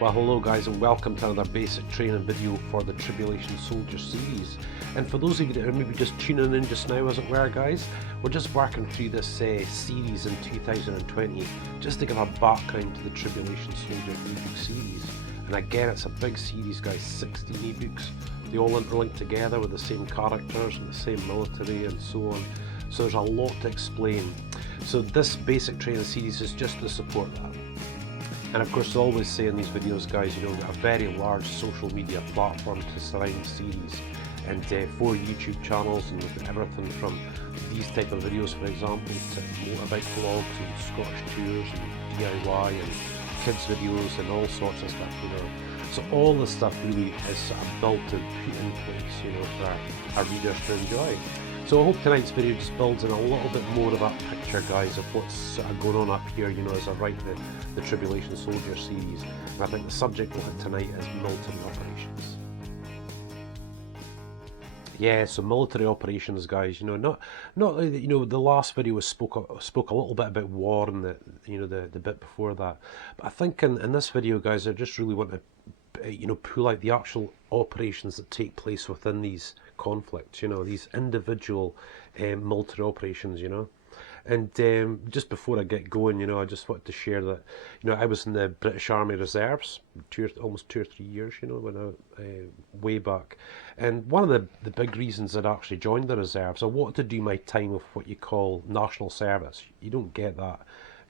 Well, hello guys, and welcome to another basic training video for the Tribulation Soldier Series. And for those of you that are maybe just tuning in just now, as it were, guys, we're just working through this series in 2020 just to give a background to the Tribulation Soldier ebook series. And again, it's a big series, guys, 16 ebooks. They all interlink together with the same characters and the same military and so on. So there's a lot to explain. So this basic training series is just to support that. And of course, I always say in these videos, guys, you know, we've got a very large social media platform to surround the series, and 4 YouTube channels, and we've got everything from these type of videos, for example, to motorbike vlogs and Scottish tours and DIY and kids videos and all sorts of stuff, you know. So all this stuff really is sort of built and put in place, you know, for our readers to enjoy. So I hope tonight's video just builds in a little bit more of that picture, guys, of what's sort of going on up here, you know, as I write the Tribulation Soldier series. And I think the subject we'll hit tonight is military operations. Yeah, so military operations, guys. You know, not you know, the last video spoke a little bit about war and the bit before that. But I think in this video, guys, I just really want to pull out the actual operations that take place within these conflicts, you know, these individual military operations, you know. And just before I get going, you know, I just wanted to share that, you know, I was in the British Army Reserves almost 2 or 3 years, you know, when way back. And one of the big reasons I'd actually joined the reserves, I wanted to do my time of what you call national service. You don't get that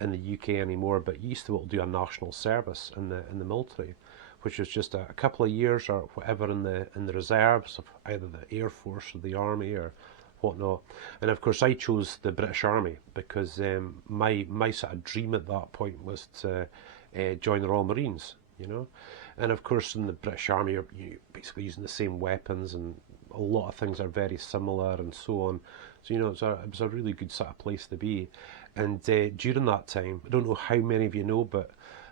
in the UK anymore, but you used to be able to do a national service in the military, which was just a couple of years or whatever in the reserves of either the Air Force or the Army or whatnot. And of course I chose the British Army because my sort of dream at that point was to join the Royal Marines, you know. And of course in the British Army you're basically using the same weapons, and a lot of things are very similar and so on. So, you know, it was a really good sort of place to be. And during that time, I don't know how many of you know, but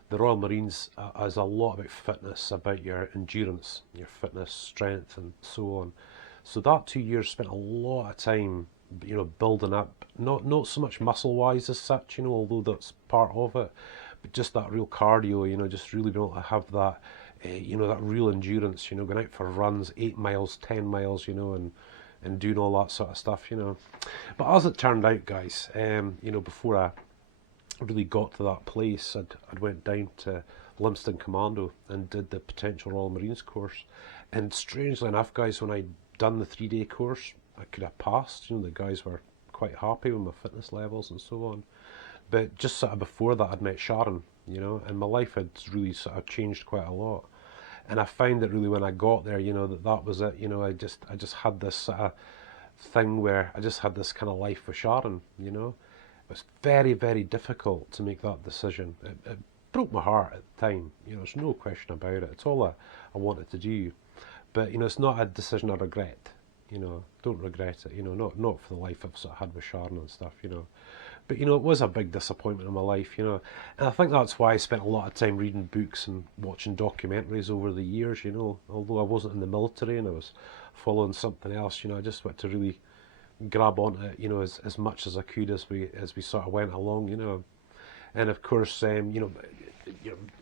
the Royal Marines is a lot about fitness, about your endurance, your fitness, strength, and so on. So that 2 years spent a lot of time, you know, building up, not so much muscle-wise as such, you know, although that's part of it, but just that real cardio, you know, just really being able to have that, you know, that real endurance, you know, going out for runs, 8 miles, 10 miles, you know, and doing all that sort of stuff, you know. But as it turned out, guys, you know, before I really got to that place, I'd went down to Limston Commando and did the Potential Royal Marines course. And strangely enough, guys, when I'd done the 3-day course, I could have passed. You know, the guys were quite happy with my fitness levels and so on. But just sort of before that, I'd met Sharon, you know, and my life had really sort of changed quite a lot. And I found that really when I got there, you know, that was it. You know, I just had this sort of thing where I just had this kind of life with Sharon, you know. It was very, very difficult to make that decision. It broke my heart at the time, you know, there's no question about it. It's all I wanted to do. But, you know, it's not a decision I regret, you know, don't regret it, you know, not for the life I've sort of had with Sharon and stuff, you know. But, you know, it was a big disappointment in my life, you know. And I think that's why I spent a lot of time reading books and watching documentaries over the years, you know. Although I wasn't in the military and I was following something else, you know, I just wanted to really grab onto it, you know, as much as I could as we sort of went along, you know. And of course, you know,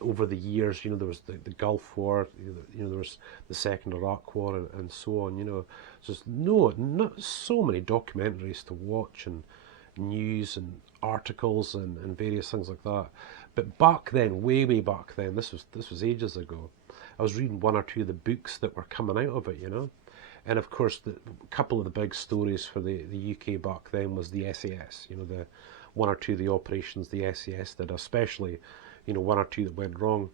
over the years, you know, there was the Gulf War, you know, there was the Second Iraq War and so on, you know. So there's not so many documentaries to watch and news and articles and various things like that. But back then, way back then, this was ages ago, I was reading 1 or 2 of the books that were coming out of it, you know. And of course, a couple of the big stories for the UK back then was the SAS, you know, the 1 or 2 of the operations the SAS did, especially, you know, 1 or 2 that went wrong.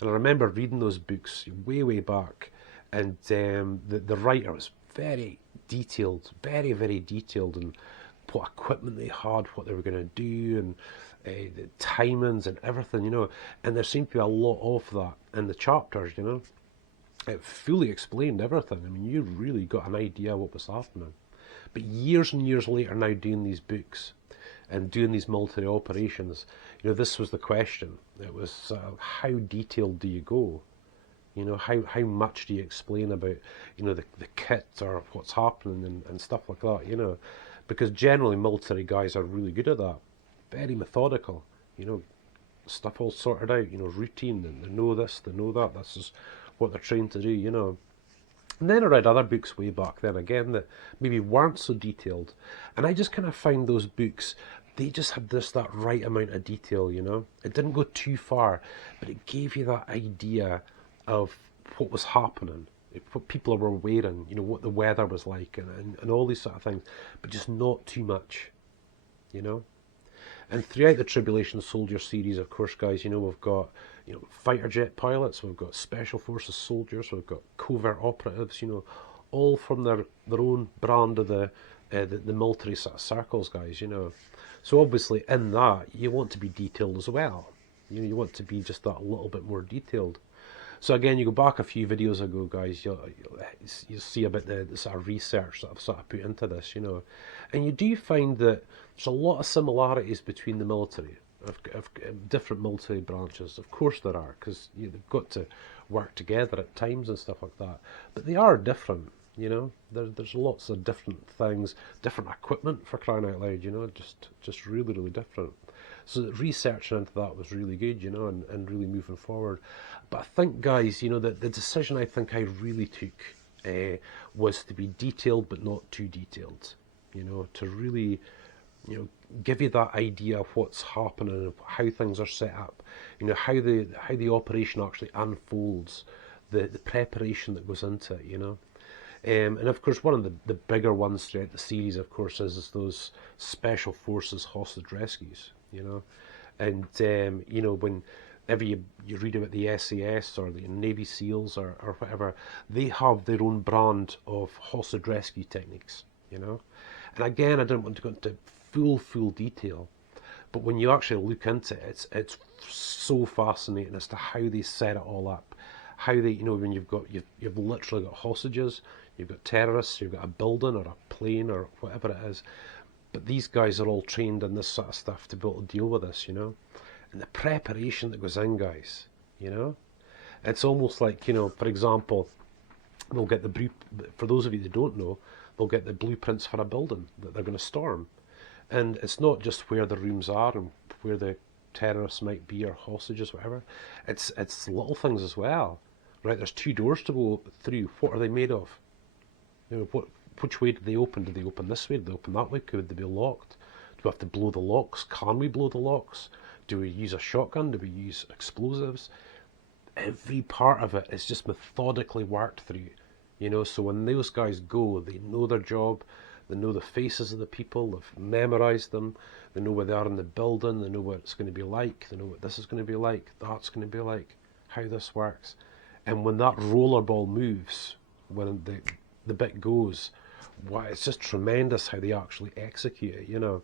And I remember reading those books way back, and the writer was very detailed, very, very detailed, and what equipment they had, what they were going to do, and the timings and everything, you know. And there seemed to be a lot of that in the chapters, you know. It fully explained everything. I mean, you really got an idea what was happening. But years and years later, now doing these books and doing these military operations, you know, this was the question. It was how detailed do you go? You know, how much do you explain about, you know, the kit or what's happening and stuff like that, you know? Because generally military guys are really good at that. Very methodical, you know, stuff all sorted out, you know, routine, and they know this, they know that, this is what they're trying to do, you know. And then I read other books way back then again that maybe weren't so detailed. And I just kind of found those books, they just had that right amount of detail, you know. It didn't go too far, but it gave you that idea of what was happening, what people were wearing, you know, what the weather was like, and all these sort of things, but just not too much, you know. And throughout the Tribulation Soldier series, of course, guys, you know, we've got, you know, fighter jet pilots, we've got special forces soldiers, we've got covert operatives, you know, all from their own brand of the military sort of circles, guys, you know. So obviously in that, you want to be detailed as well. You know, you want to be just that little bit more detailed. So again, you go back a few videos ago, guys, you'll see about the sort of research that I've sort of put into this, you know. And you do find that there's a lot of similarities between the military, of different military branches. Of course there are, because they've got to work together at times and stuff like that. But they are different, you know. There's lots of different things, different equipment, for crying out loud, you know, just really, really different. So researching into that was really good, you know, and really moving forward. But I think, guys, you know, the decision I think I really took was to be detailed but not too detailed, you know, to really, you know, give you that idea of what's happening, of how things are set up, you know, how the operation actually unfolds, the preparation that goes into it, you know. And of course, one of the bigger ones throughout the series, of course, is those special forces hostage rescues, you know. And you know, whenever you read about the SAS or the Navy SEALs or whatever, they have their own brand of hostage rescue techniques, you know. And again, I didn't want to go into full detail, but when you actually look into it, it's so fascinating as to how they set it all up, how they, you know, when you've literally got hostages, you've got terrorists, you've got a building or a plane or whatever it is, but these guys are all trained in this sort of stuff to be able to deal with this, you know. And the preparation that goes in, guys, you know, it's almost like, you know, for example, they'll get for those of you that don't know, they'll get the blueprints for a building that they're going to storm. And it's not just where the rooms are and where the terrorists might be or hostages, whatever. It's little things as well. Right, there's two doors to go through. What are they made of? You know, which way do they open? Do they open this way? Do they open that way? Could they be locked? Do we have to blow the locks? Can we blow the locks? Do we use a shotgun? Do we use explosives? Every part of it is just methodically worked through. You know, so when those guys go, they know their job, they know the faces of the people, they've memorized them, they know where they are in the building, they know what it's going to be like, they know what this is going to be like, that's going to be like, how this works. And when that rollerball moves, when the bit goes, wow, it's just tremendous how they actually execute it, you know.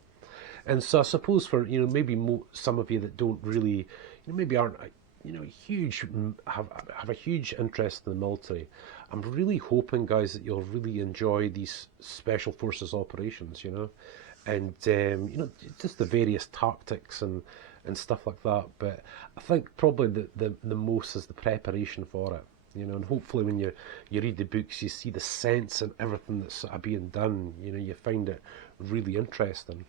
And so I suppose for, you know, maybe some of you that don't really, you know, maybe aren't, you know, have a huge interest in the military, I'm really hoping, guys, that you'll really enjoy these special forces operations, you know, and you know, just the various tactics and stuff like that. But I think probably the most is the preparation for it, you know, and hopefully when you read the books, you see the sense and everything that's sort of being done, you know, you find it really interesting.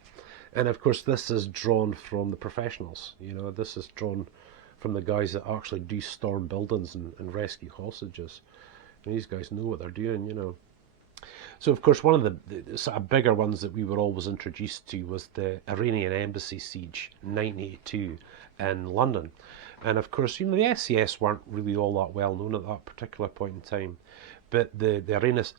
And of course, this is drawn from the professionals, you know, this is drawn from the guys that actually do storm buildings and rescue hostages. And these guys know what they're doing, you know. So, of course, one of the sort of bigger ones that we were always introduced to was the Iranian embassy siege in 1982 in London. And, of course, you know, the SES weren't really all that well known at that particular point in time. But the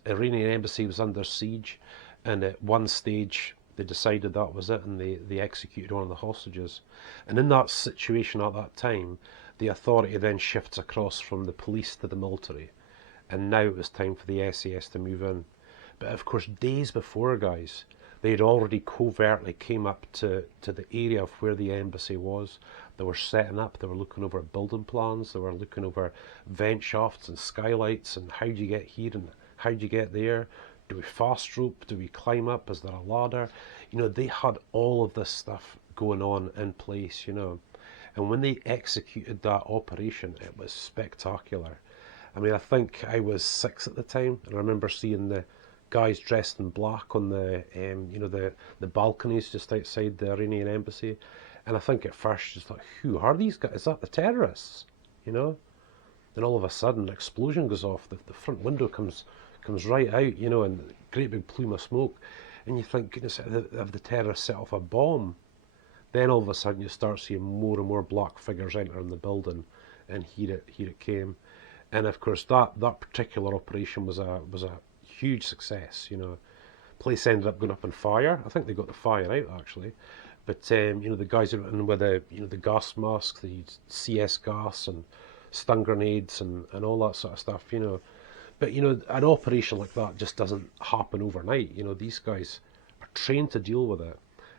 Iranian embassy was under siege, and at one stage they decided that was it, and they executed one of the hostages. And in that situation at that time, the authority then shifts across from the police to the military. And now it was time for the SAS to move in. But of course, days before, guys, they had already covertly came up to the area of where the embassy was. They were setting up, they were looking over building plans, they were looking over vent shafts and skylights and how do you get here and how do you get there? Do we fast rope? Do we climb up? Is there a ladder? You know, they had all of this stuff going on in place, you know. And when they executed that operation, it was spectacular. I mean, I think I was 6 at the time, and I remember seeing the guys dressed in black on the, you know, the balconies just outside the Iranian embassy, And I think at first just like, who are these guys? Is that the terrorists? You know? Then all of a sudden, an explosion goes off. The front window comes right out, you know, and a great big plume of smoke. And you think, goodness, have the terrorists set off a bomb? Then all of a sudden, you start seeing more and more black figures entering the building, and here it came. And of course, that particular operation was a huge success. You know, place ended up going up in fire. I think they got the fire out actually, but you know, the guys were in with the gas masks, the CS gas and stun grenades and all that sort of stuff. You know, but you know, an operation like that just doesn't happen overnight. You know, these guys are trained to deal with it,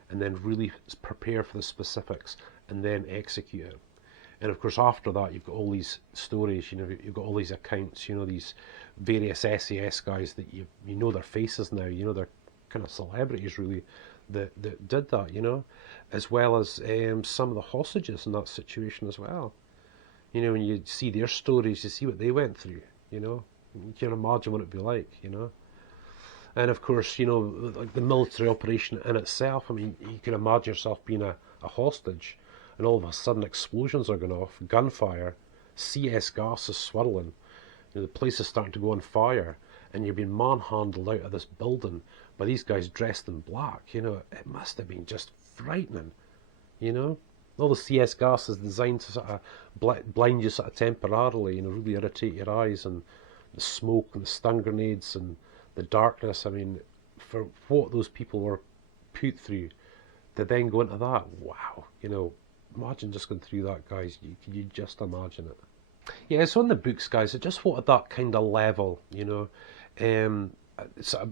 and then really prepare for the specifics and then execute it. And of course, after that, you've got all these stories. You know, you've got all these accounts. You know, these various SAS guys that you know their faces now. You know, they're kind of celebrities really that did that. You know, as well as some of the hostages in that situation as well. You know, when you see their stories, you see what they went through. You know, you can imagine what it'd be like. You know. And of course, you know, like the military operation in itself. I mean, you can imagine yourself being a hostage, and all of a sudden explosions are going off, gunfire, CS gas is swirling, you know, the place is starting to go on fire, and you're being manhandled out of this building by these guys dressed in black. You know, it must have been just frightening. You know, all the CS gas is designed to sort of blind you sort of temporarily. You know, really irritate your eyes, and the smoke and the stun grenades and the darkness. I mean, for what those people were put through to then go into that, wow, you know, imagine just going through that, guys. Can you just imagine it? Yeah, it's on the books, guys. I just wanted that kind of level, you know. You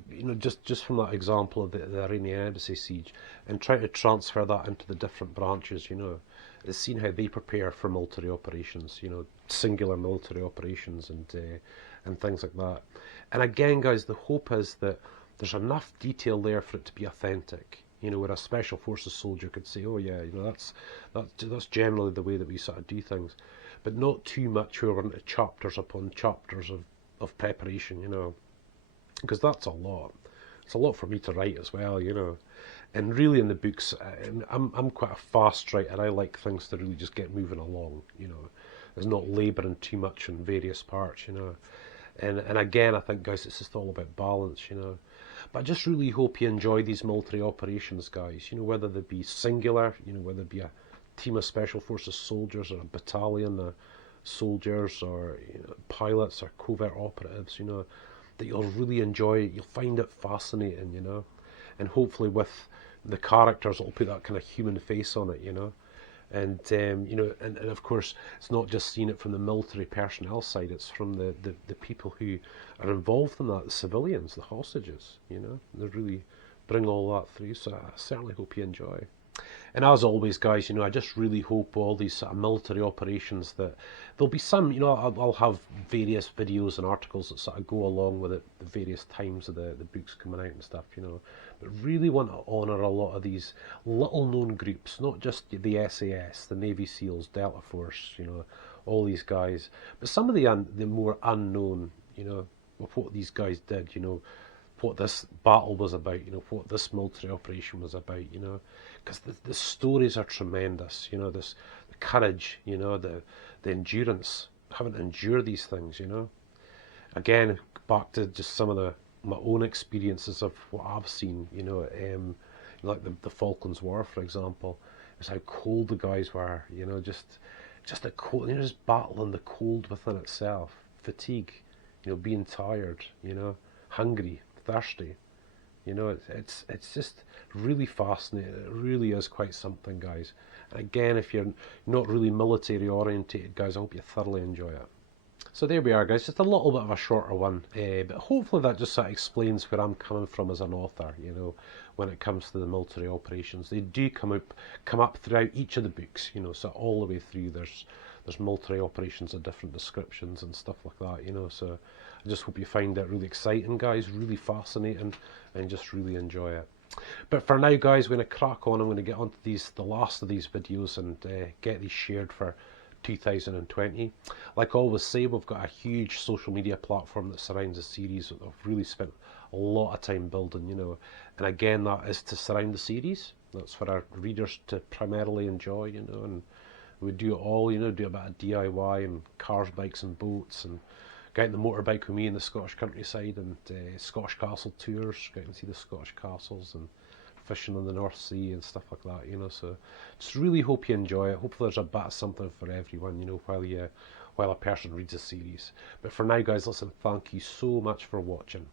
know, just from that example of the Iranian embassy siege, and try to transfer that into the different branches, you know. It's seen how they prepare for military operations, you know, singular military operations and things like that. And again, guys, the hope is that there's enough detail there for it to be authentic. You know, where a special forces soldier could say, "Oh yeah, you know, that's generally the way that we sort of do things," but not too much where we're into chapters upon chapters of preparation. You know, because that's a lot. It's a lot for me to write as well. You know, and really in the books, I'm quite a fast writer. I like things to really just get moving along. You know, there's not labouring too much in various parts. You know, and again, I think, guys, it's just all about balance. You know. But I just really hope you enjoy these military operations, guys. You know, whether they be singular, you know, whether it be a team of special forces soldiers or a battalion of soldiers, or you know, pilots or covert operatives. You know, that you'll really enjoy it. You'll find it fascinating. You know, and hopefully with the characters, it'll put that kind of human face on it. You know. And you know, and of course, it's not just seeing it from the military personnel side; it's from the people who are involved in that, the civilians, the hostages. You know, they really bring all that through. So I certainly hope you enjoy. And as always, guys, you know, I just really hope all these sort of military operations that there'll be some, you know, I'll have various videos and articles that sort of go along with it, the various times of the books coming out and stuff, you know. But really want to honour a lot of these little known groups, not just the SAS, the Navy SEALs, Delta Force, you know, all these guys, but some of the more unknown, you know, of what these guys did, you know, what this battle was about, you know, what this military operation was about, you know, because the stories are tremendous, you know, the courage, you know, the endurance, having to endure these things, you know. Again, back to just some of my own experiences of what I've seen, you know, like the Falklands War, for example, is how cold the guys were, you know, just the cold, you know, just battling the cold within itself, fatigue, you know, being tired, you know, hungry, thirsty. You know, it's just really fascinating. It really is quite something, guys. And again, if you're not really military orientated, guys, I hope you thoroughly enjoy it. So there we are, guys. Just a little bit of a shorter one, but hopefully that just sort of explains where I'm coming from as an author. You know, when it comes to the military operations, they do come up throughout each of the books. You know, so all the way through, there's military operations of different descriptions and stuff like that. You know, so I just hope you find it really exciting, guys, really fascinating, and just really enjoy it. But for now, guys, we're going to crack on. I'm going to get onto the last of these videos and get these shared for 2020. Like I always say, we've got a huge social media platform that surrounds the series that I've really spent a lot of time building, you know. And again, that is to surround the series. That's for our readers to primarily enjoy, you know, and we do it all, you know, do a bit of DIY and cars, bikes and boats, and getting the motorbike with me in the Scottish countryside, and Scottish castle tours, getting to see the Scottish castles, and fishing on the North Sea and stuff like that, you know. So just really hope you enjoy it. Hopefully there's a bit of something for everyone, you know, while a person reads a series. But for now, guys, listen, thank you so much for watching.